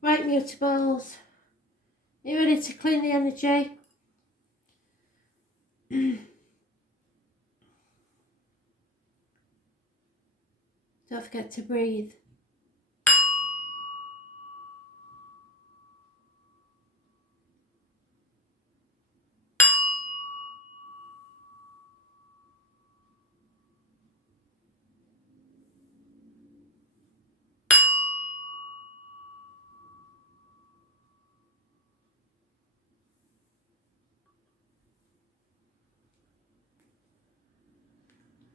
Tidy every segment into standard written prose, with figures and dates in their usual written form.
Right, Mutables. Are you ready to clean the energy? Don't forget to breathe.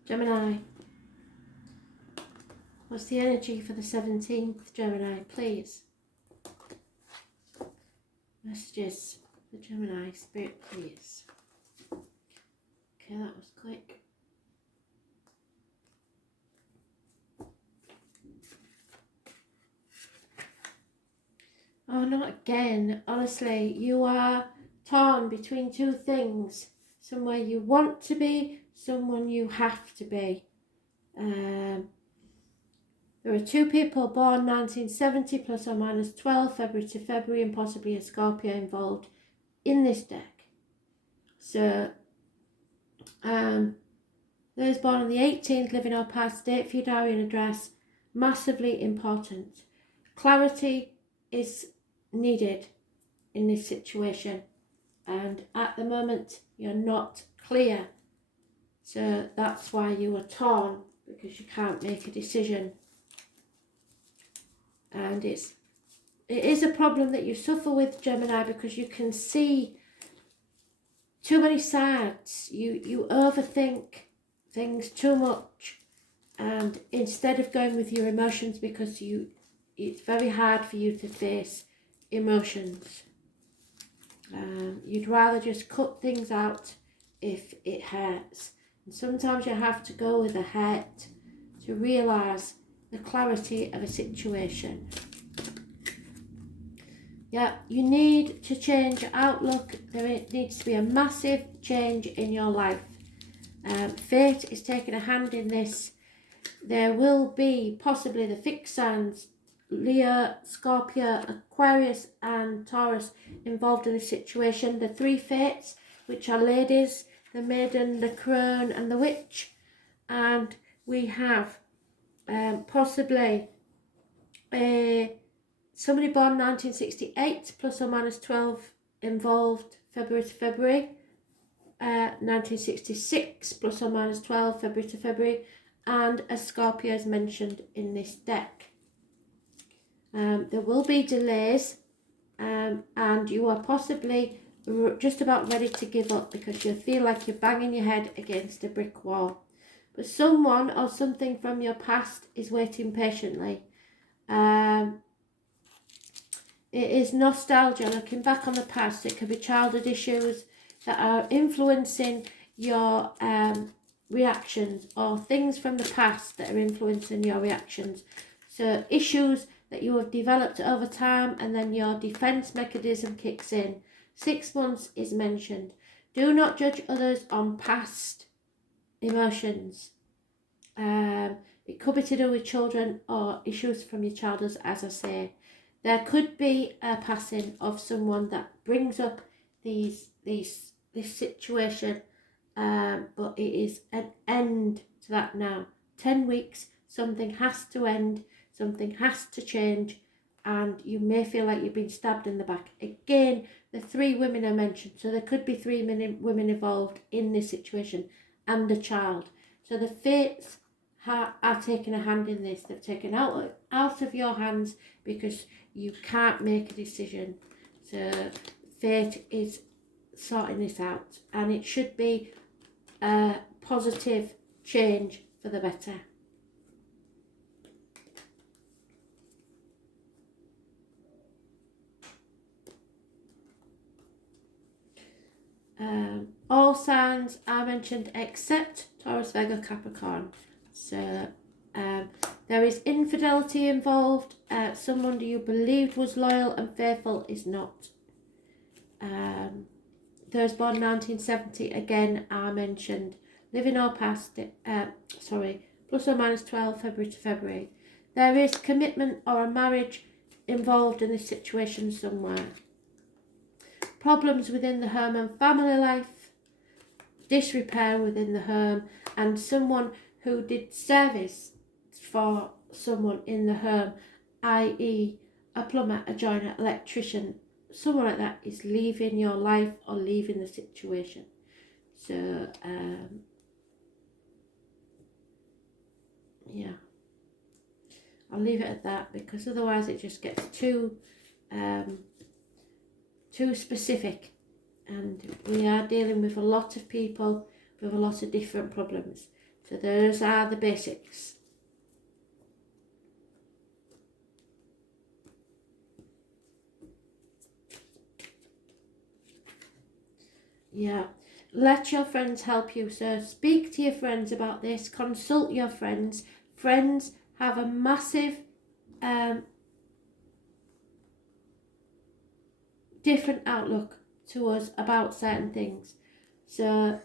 Gemini. What's the energy for the 17th, Gemini, please? Messages for Gemini, Spirit, please. Okay, that was quick. Oh, not again. Honestly, you are torn between two things. Somewhere you want to be, someone you have to be. There are two people born 1970 plus or minus 12, February to February, and possibly a Scorpio involved in this deck. So, those born on the 18th, living or past, date for your diary and address, massively important. Clarity is needed in this situation, and at the moment you're not clear. So that's why you are torn, because you can't make a decision. And it is a problem that you suffer with, Gemini, because you can see too many sides. You overthink things too much, and instead of going with your emotions, because it's very hard for you to face emotions. You'd rather just cut things out if it hurts. And sometimes you have to go with the hurt to realise the clarity of a situation. Yeah, you need to change your outlook. There needs to be a massive change in your life. Fate is taking a hand in this. There will be possibly the fixed signs, Leo, Scorpio, Aquarius and Taurus involved in this situation. The three fates, which are ladies, the maiden, the crone and the witch. And we have possibly somebody born 1968 plus or minus 12 involved, February to February. 1966 plus or minus 12, February to February. And a Scorpio is mentioned in this deck. There will be delays, and you are possibly just about ready to give up because you feel like you're banging your head against a brick wall. But someone or something from your past is waiting patiently. It is nostalgia, looking back on the past. It could be childhood issues that are influencing your reactions, or things from the past that are influencing your reactions. So issues that you have developed over time, and then your defense mechanism kicks in. 6 months is mentioned. Do not judge others on past emotions. It could be to do with children or issues from your childhood, as I say. There could be a passing of someone that brings up this situation, but it is an end to that now. 10 weeks, something has to end, something has to change, and you may feel like you've been stabbed in the back. Again, the three women are mentioned, so there could be three women involved in this situation and a child. So the fates are taking a hand in this. They've taken out of your hands because you can't make a decision. So fate is sorting this out, and it should be a positive change for the better. All signs are mentioned except Taurus, Virgo, Capricorn. So there is infidelity involved. Someone you believed was loyal and faithful is not. Those born 1970 again are mentioned. Living or past, plus or minus 12, February to February. There is commitment or a marriage involved in this situation somewhere. Problems within the home and family life, disrepair within the home, and someone who did service for someone in the home, i.e. a plumber, a joiner, electrician, someone like that is leaving your life or leaving the situation. So, yeah, I'll leave it at that, because otherwise it just gets too specific, and we are dealing with a lot of people with a lot of different problems. So those are the basics. Yeah, let your friends help you. So speak to your friends about this, consult your friends. Friends have a massive different outlook to us about certain things. So,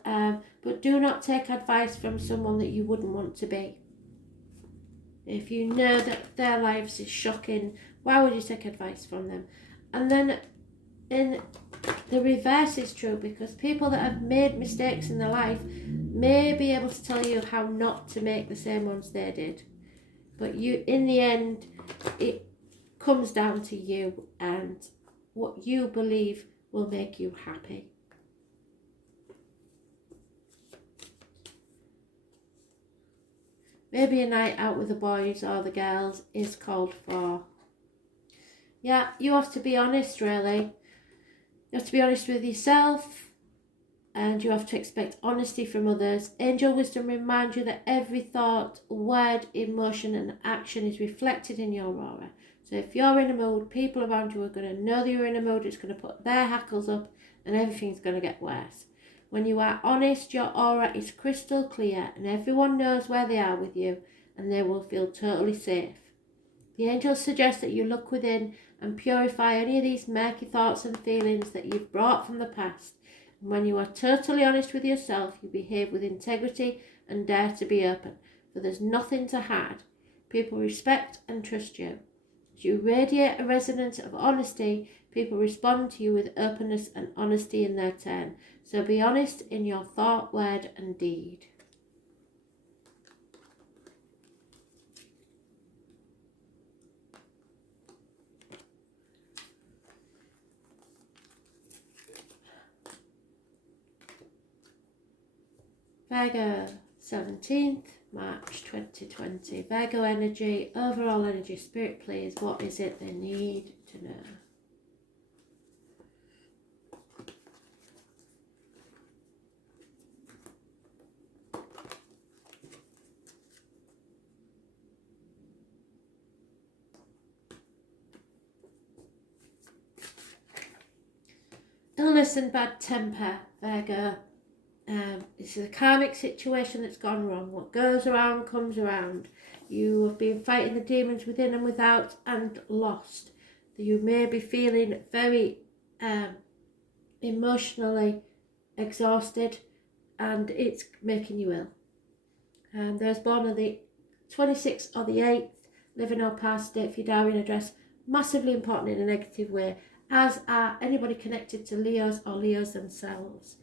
but do not take advice from someone that you wouldn't want to be. If you know that their lives is shocking, why would you take advice from them? And then in the reverse is true, because people that have made mistakes in their life may be able to tell you how not to make the same ones they did. But you, in the end, it comes down to you and what you believe will make you happy. Maybe a night out with the boys or the girls is called for. Yeah, you have to be honest, really. You have to be honest with yourself, and you have to expect honesty from others. Angel wisdom reminds you that every thought, word, emotion and action is reflected in your aura. So if you're in a mood, people around you are going to know that you're in a mood. It's going to put their hackles up and everything's going to get worse. When you are honest, your aura is crystal clear and everyone knows where they are with you, and they will feel totally safe. The angels suggest that you look within and purify any of these murky thoughts and feelings that you've brought from the past. And when you are totally honest with yourself, you behave with integrity and dare to be open, for there's nothing to hide. People respect and trust you. As you radiate a resonance of honesty, people respond to you with openness and honesty in their turn. So be honest in your thought, word and deed. Virgo, 17th March 2020. Virgo energy, overall energy. Spirit, please, what is it they need to know? Illness and bad temper, Virgo. This is a karmic situation that's gone wrong. What goes around comes around. You have been fighting the demons within and without and lost. You may be feeling very emotionally exhausted, and it's making you ill. Those born on the 26th or the 8th, living or past date for your diary and address, massively important in a negative way, as are anybody connected to Leos or Leos themselves.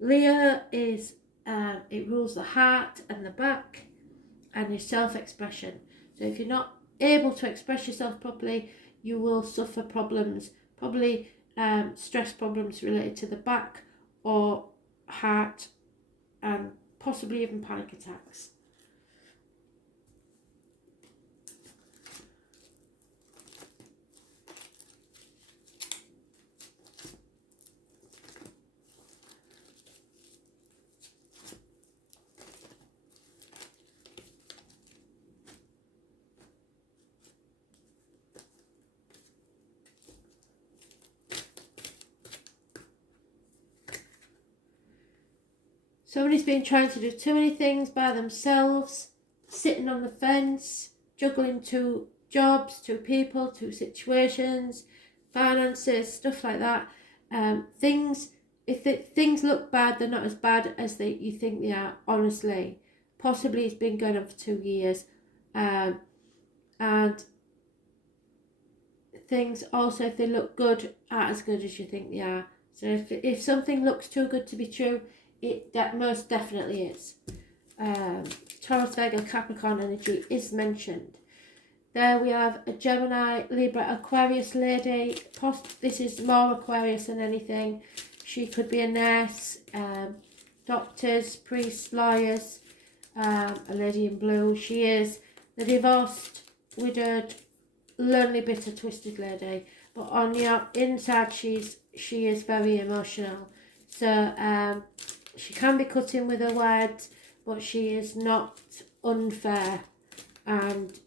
Leo is, it rules the heart and the back and your self-expression. So if you're not able to express yourself properly, you will suffer problems, probably stress problems related to the back or heart, and possibly even panic attacks. Somebody's been trying to do too many things by themselves, sitting on the fence, juggling 2 jobs, 2 people, 2 situations, finances, stuff like that. If things look bad, they're not as bad as you think they are, honestly. Possibly it's been going on for 2 years. And things also, if they look good, aren't as good as you think they are. So if something looks too good to be true, that most definitely is. Taurus, Virgo, Capricorn energy is mentioned. There we have a Gemini, Libra, Aquarius lady. This is more Aquarius than anything. She could be a nurse, doctors, priests, lawyers, a lady in blue. She is the divorced, widowed, lonely, bitter, twisted lady. But on the inside, she is very emotional. So she can be cutting with her words, but she is not unfair, and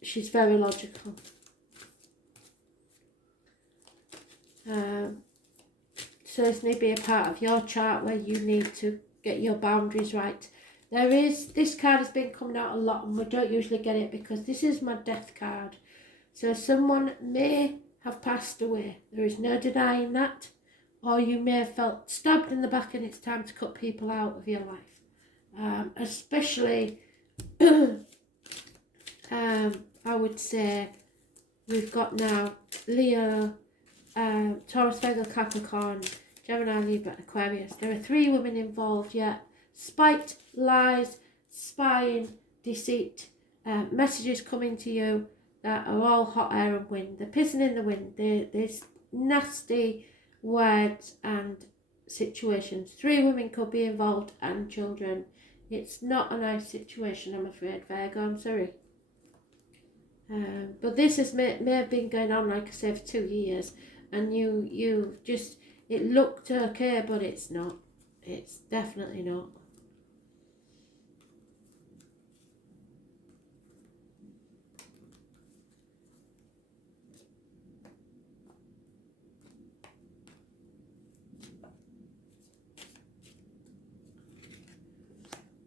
she's very logical. So this may be a part of your chart where you need to get your boundaries right. This card has been coming out a lot, and we don't usually get it because this is my death card. So someone may have passed away. There is no denying that. Or you may have felt stabbed in the back and it's time to cut people out of your life. Especially, I would say we've got now Leo, Taurus, Virgo, Capricorn, Gemini, Libra, Aquarius. There are 3 women involved, yeah. Spite, lies, spying, deceit, messages coming to you that are all hot air and wind. They're pissing in the wind. There's nasty words and situations. 3 women could be involved and children. It's not a nice situation, I'm afraid, Virgo. I'm sorry. But this may have been going on, like I said, for 2 years, and you just, it looked okay, but it's not. It's definitely not.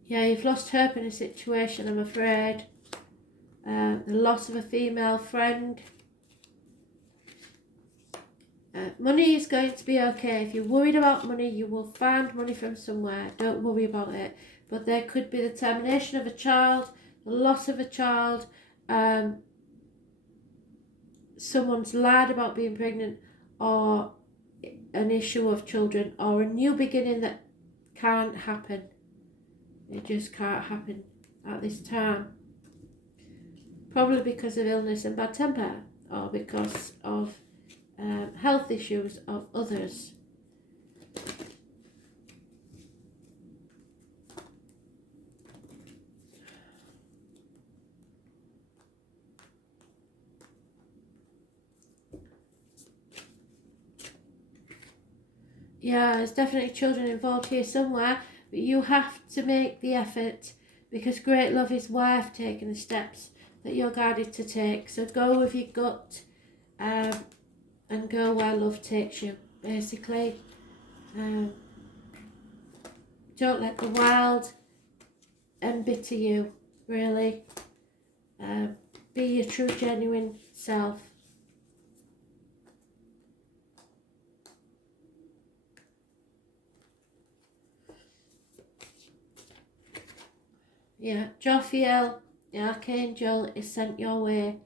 Yeah, you've lost hope in a situation, I'm afraid. The loss of a female friend. Money is going to be okay. If you're worried about money, you will find money from somewhere. Don't worry about it. But there could be the termination of a child, the loss of a child, someone's lied about being pregnant, or an issue of children, or a new beginning that can't happen. It just can't happen at this time. Probably because of illness and bad temper, or because of health issues of others. Yeah, there's definitely children involved here somewhere, but you have to make the effort, because great love is worth taking the steps that you're guided to take. So go with your gut, and go where love takes you, basically. Don't let the world embitter you, really. Be your true, genuine self. Yeah, Jophiel, the archangel, is sent your way.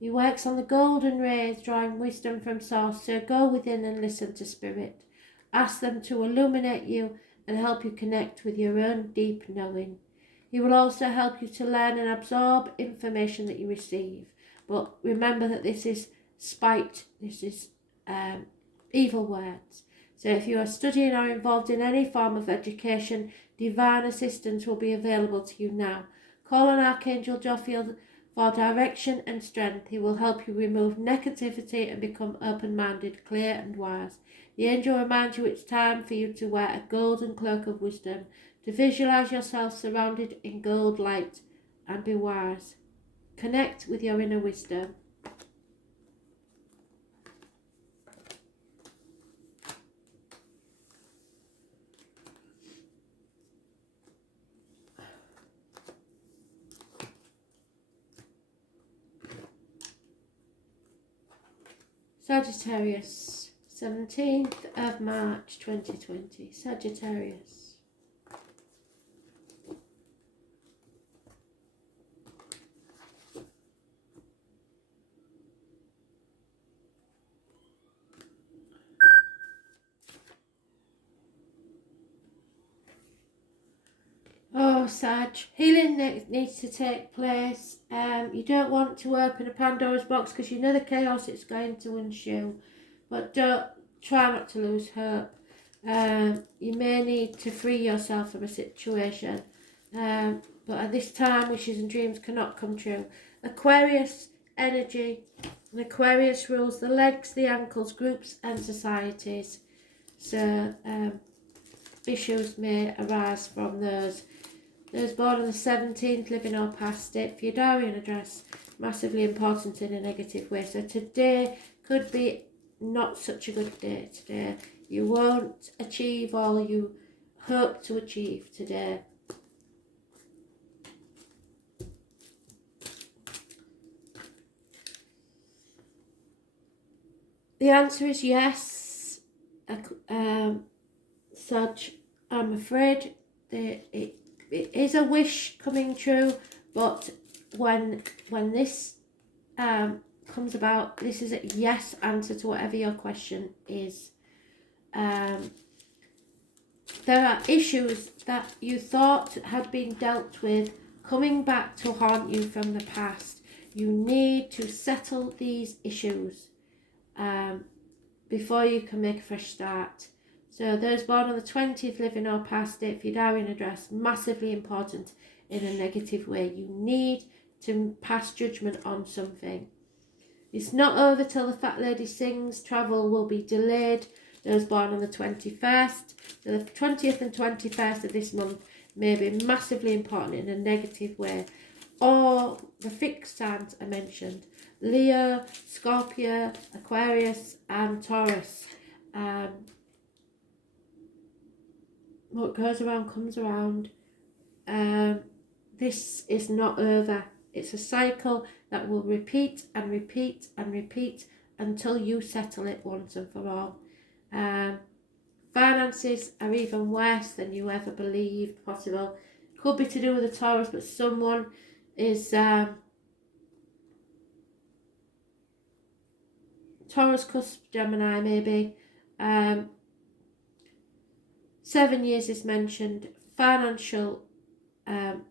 He works on the golden rays, drawing wisdom from source, so go within and listen to spirit. Ask them to illuminate you and help you connect with your own deep knowing. He will also help you to learn and absorb information that you receive. But remember that this is spite, this is evil words. So if you are studying or involved in any form of education, divine assistance will be available to you now. Call on Archangel Jophiel for direction and strength. He will help you remove negativity and become open-minded, clear and wise. The angel reminds you it's time for you to wear a golden cloak of wisdom, to visualize yourself surrounded in gold light, and be wise. Connect with your inner wisdom. Sagittarius, 17th of March 2020. Sagittarius. Sag. Healing needs to take place. You don't want to open a Pandora's box because you know the chaos it's going to ensue. But try not to lose hope. You may need to free yourself from a situation. But at this time, wishes and dreams cannot come true. Aquarius energy. And Aquarius rules the legs, the ankles, groups and societies. So issues may arise from those. Those born on the 17th, living or past it. For your diary and address, massively important in a negative way. So today could be not such a good day today. You won't achieve all you hope to achieve today. The answer is yes, Sag. I'm afraid that it is a wish coming true, but when this comes about, this is a yes answer to whatever your question is. There are issues that you thought had been dealt with coming back to haunt you from the past. You need to settle these issues before you can make a fresh start. So those born on the 20th, living or past it, for your diary and address, massively important in a negative way. You need to pass judgment on something. It's not over till the fat lady sings. Travel will be delayed. Those born on the 21st, so the 20th and 21st of this month may be massively important in a negative way. Or the fixed signs I mentioned: Leo, Scorpio, Aquarius and Taurus. What goes around comes around. This is not over. It's a cycle that will repeat and repeat and repeat until you settle it once and for all. Finances are even worse than you ever believed possible. Could be to do with the Taurus, but someone is Taurus cusp, Gemini maybe. 7 years is mentioned. Financial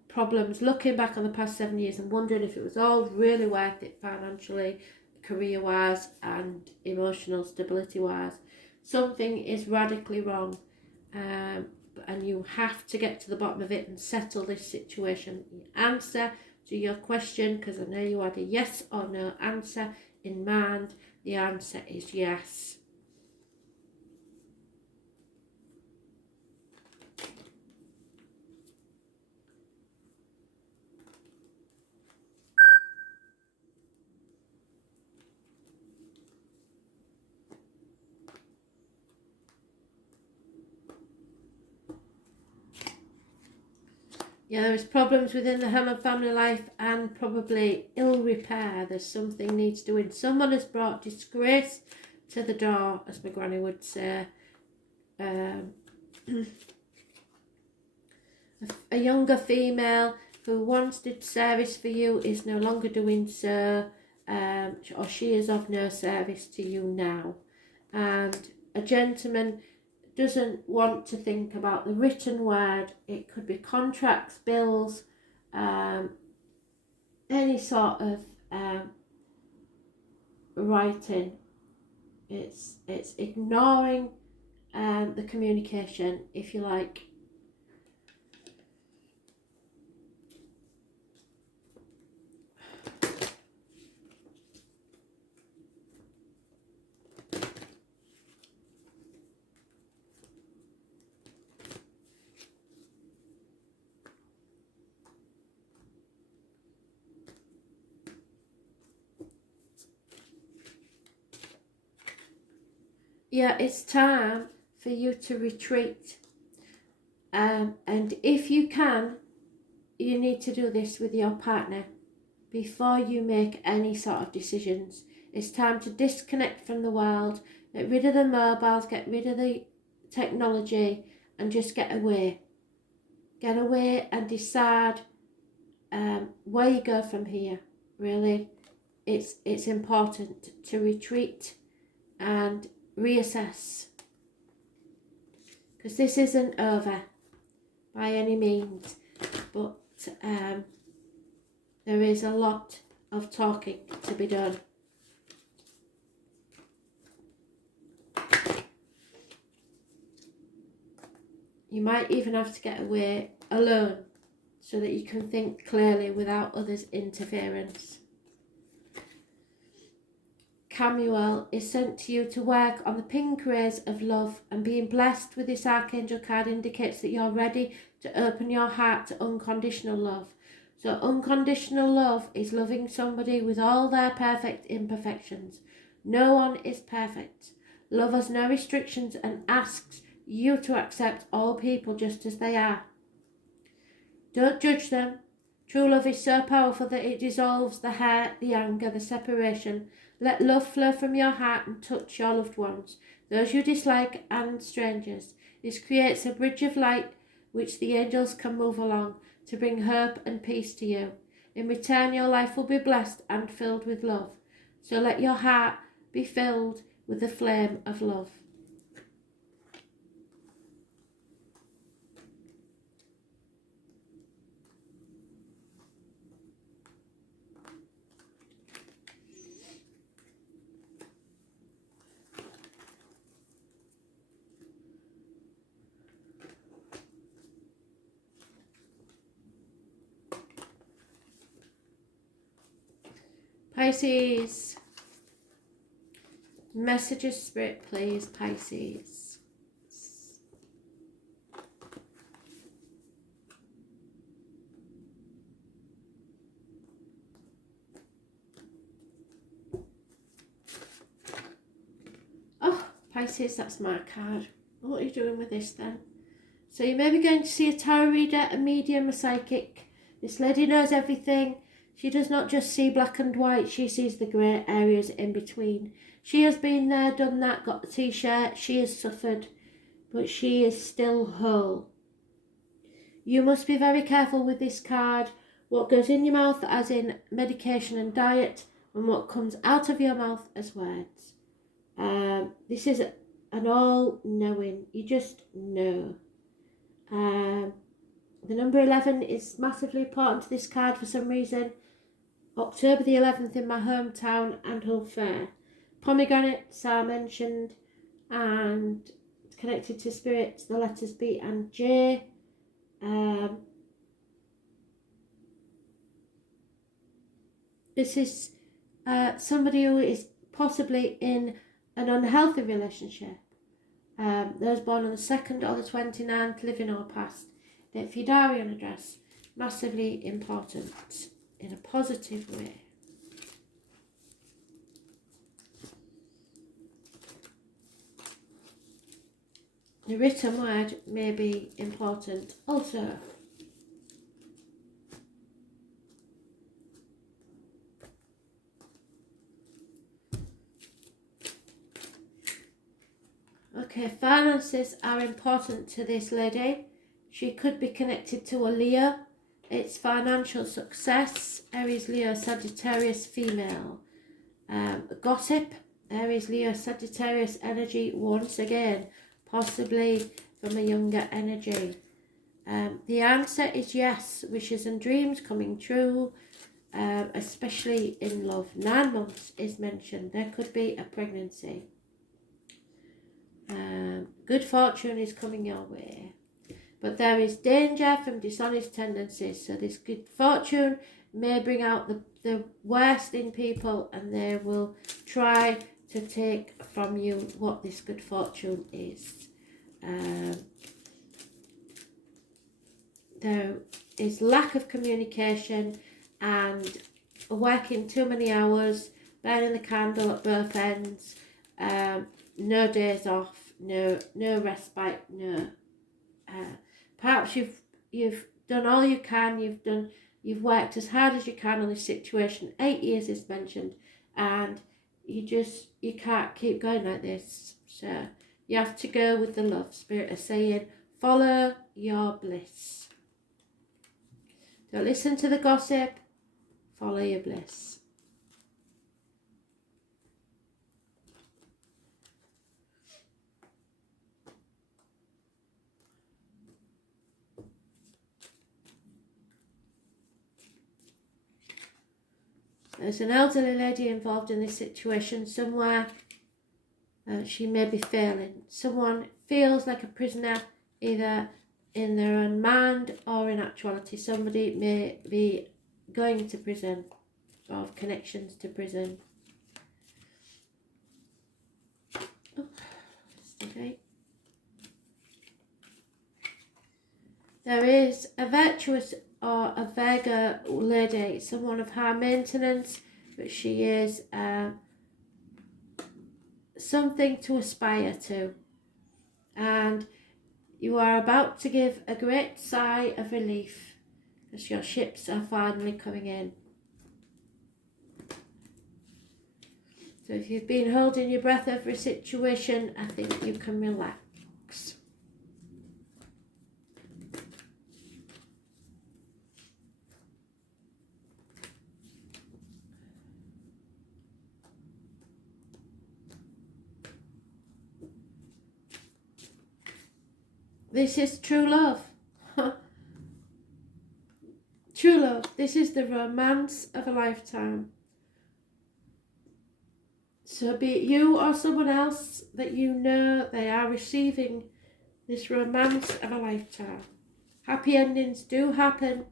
problems, looking back on the past 7 years and wondering if it was all really worth it financially, career-wise and emotional stability-wise. Something is radically wrong, and you have to get to the bottom of it and settle this situation. The answer to your question, because I know you had a yes or no answer in mind, the answer is yes. Yeah, there is problems within the home and family life and probably ill repair. There's something needs doing. Someone has brought disgrace to the door, as my granny would say. A younger female who once did service for you is no longer doing so, or she is of no service to you now. And a gentleman doesn't want to think about the written word. It could be contracts, bills, any sort of writing. It's ignoring the communication, if you like. Yeah, it's time for you to retreat. And if you can, you need to do this with your partner before you make any sort of decisions. It's time to disconnect from the world, get rid of the mobiles, get rid of the technology and just get away. Get away and decide where you go from here, really. It's important to retreat and reassess, because this isn't over by any means. but there is a lot of talking to be done. You might even have to get away alone so that you can think clearly without others' interference. Camuel is sent to you to work on the pink rays of love, and being blessed with this Archangel card indicates that you're ready to open your heart to unconditional love. So unconditional love is loving somebody with all their perfect imperfections. No one is perfect. Love has no restrictions and asks you to accept all people just as they are. Don't judge them. True love is so powerful that it dissolves the hurt, the anger, the separation. Let love flow from your heart and touch your loved ones, those you dislike and strangers. This creates a bridge of light which the angels can move along to bring hope and peace to you. In return, your life will be blessed and filled with love. So let your heart be filled with the flame of love. Pisces. Message of Spirit, please, Pisces. Oh, Pisces, that's my card. What are you doing with this then? So you may be going to see a tarot reader, a medium, a psychic. This lady knows everything. She does not just see black and white, she sees the grey areas in between. She has been there, done that, got the t-shirt, she has suffered, but she is still whole. You must be very careful with this card, what goes in your mouth as in medication and diet, and what comes out of your mouth as words. This is an all-knowing, you just know. The number 11 is massively important to this card for some reason. October the 11th in my hometown and Hull Fair. Pomegranates are mentioned and connected to spirits, the letters B and J. This is somebody who is possibly in an unhealthy relationship. Those born on the 2nd or the 29th, living or past. Date for your diary and address. Massively important in a positive way. The written word may be important also. Okay, finances are important to this lady. She could be connected to a Leo. It's financial success. Aries, Leo, Sagittarius, female. Gossip. Aries, Leo, Sagittarius energy once again. Possibly from a younger energy. The answer is yes. Wishes and dreams coming true. Especially in love. 9 months is mentioned. There could be a pregnancy. Good fortune is coming your way. But there is danger from dishonest tendencies. So this good fortune may bring out the worst in people, and they will try to take from you what this good fortune is. There is lack of communication and working too many hours, burning the candle at both ends, no days off, no respite, no. Perhaps you've done all you can, you've worked as hard as you can on this situation. 8 years is mentioned, and you can't keep going like this. So you have to go with the love. Spirit is saying, follow your bliss. Don't listen to the gossip, follow your bliss. There's an elderly lady involved in this situation somewhere. She may be failing. Someone feels like a prisoner, either in their own mind or in actuality. Somebody may be going to prison or have connections to prison. Oh, okay. There is a virtuous or a Virgo lady, someone of high maintenance, but she is something to aspire to. And you are about to give a great sigh of relief as your ships are finally coming in. So if you've been holding your breath over a situation, I think you can relax. This is true love. True love. This is the romance of a lifetime. So be it you or someone else that you know, they are receiving this romance of a lifetime. Happy endings do happen,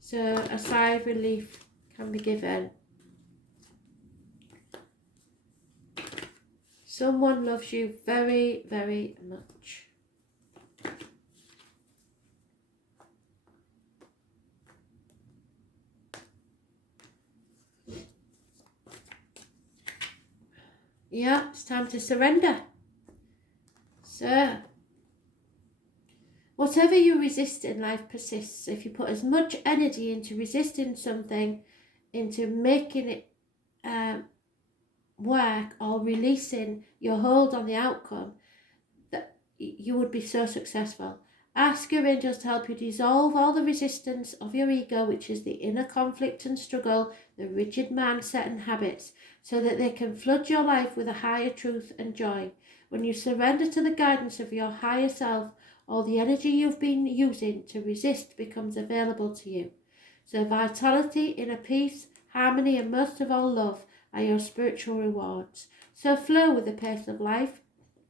so a sigh of relief can be given. Someone loves you very, very much. Yeah, it's time to surrender. So, whatever you resist in life persists. If you put as much energy into resisting something, into making it work or releasing your hold on the outcome, that you would be so successful. Ask your angels to help you dissolve all the resistance of your ego, which is the inner conflict and struggle, the rigid mindset and habits, so that they can flood your life with a higher truth and joy. When you surrender to the guidance of your higher self, all the energy you've been using to resist becomes available to you. So vitality, inner peace, harmony, and most of all love are your spiritual rewards. So flow with the pace of life,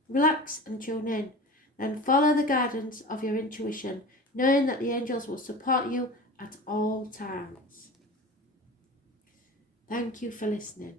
relax and tune in. Then follow the guidance of your intuition, knowing that the angels will support you at all times. Thank you for listening.